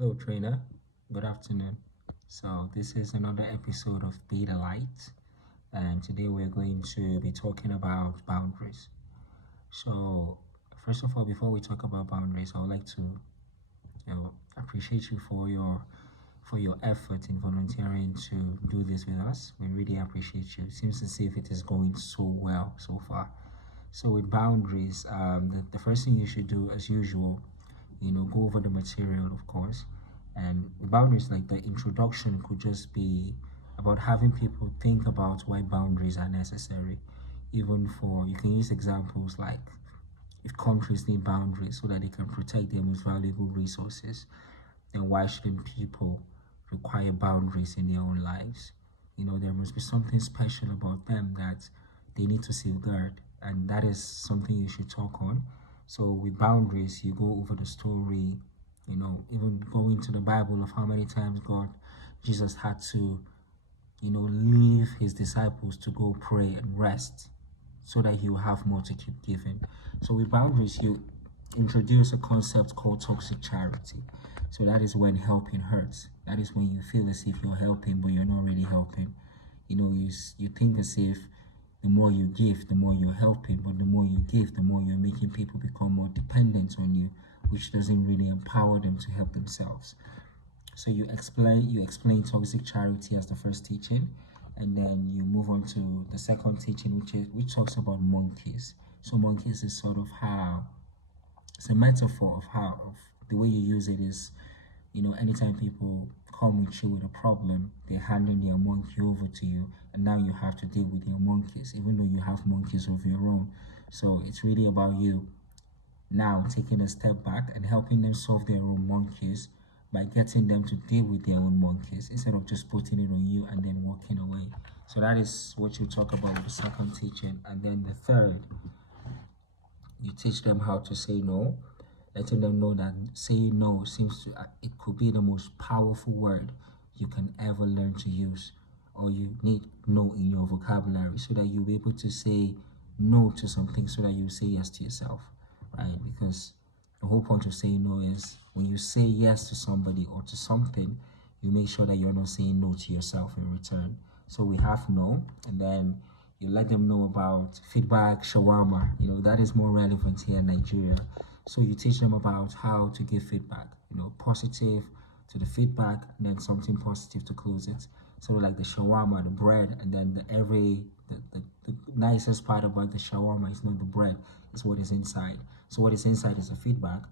Hello, trainer. Good afternoon. So, this is another episode of Be the Light, and today we're going to be talking about boundaries. So, first of all, before we talk about boundaries, I would like to appreciate you for your effort in volunteering to do this with us. We really appreciate you. Seems as if it is going so well so far. So, with boundaries, the first thing you should do, as usual, go over the material, of course. And the boundaries, like the introduction, could just be about having people think about why boundaries are necessary. Even for, you can use examples like if countries need boundaries so that they can protect their most valuable resources, then why shouldn't people require boundaries in their own lives? There must be something special about them that they need to safeguard, and that is something you should talk on. So, with boundaries, you go over the story, even going to the Bible of how many times Jesus had to, leave his disciples to go pray and rest so that he will have more to keep giving. So with boundaries, you introduce a concept called toxic charity. So that is when helping hurts. That is when you feel as if you're helping, but you're not really helping. You think as if the more you give, the more you're helping, but the more you give, the more you're making people become more dependent on you, which doesn't really empower them to help themselves. So you explain toxic charity as the first teaching, and then you move on to the second teaching, which talks about monkeys. So monkeys is sort of how it's a metaphor of how of the way you use it is, anytime people come with you with a problem, they're handing their monkey over to you, and now you have to deal with your monkeys, even though you have monkeys of your own. So it's really about you now taking a step back and helping them solve their own monkeys by getting them to deal with their own monkeys instead of just putting it on you and then walking away. So that is what you talk about with the second teaching. And then the third, you teach them how to say no, letting them know that saying no seems to it could be the most powerful word you can ever learn to use, or you need no in your vocabulary so that you'll be able to say no to something so that you say yes to yourself, right? Because the whole point of saying no is when you say yes to somebody or to something, you make sure that you're not saying no to yourself in return. So we have no, and then you let them know about feedback, shawarma. That is more relevant here in Nigeria. So you teach them about how to give feedback, positive to the feedback, and then something positive to close it. So like the shawarma, the bread, and then the nicest part about the shawarma is not the bread, it's what is inside. So what is inside is the feedback.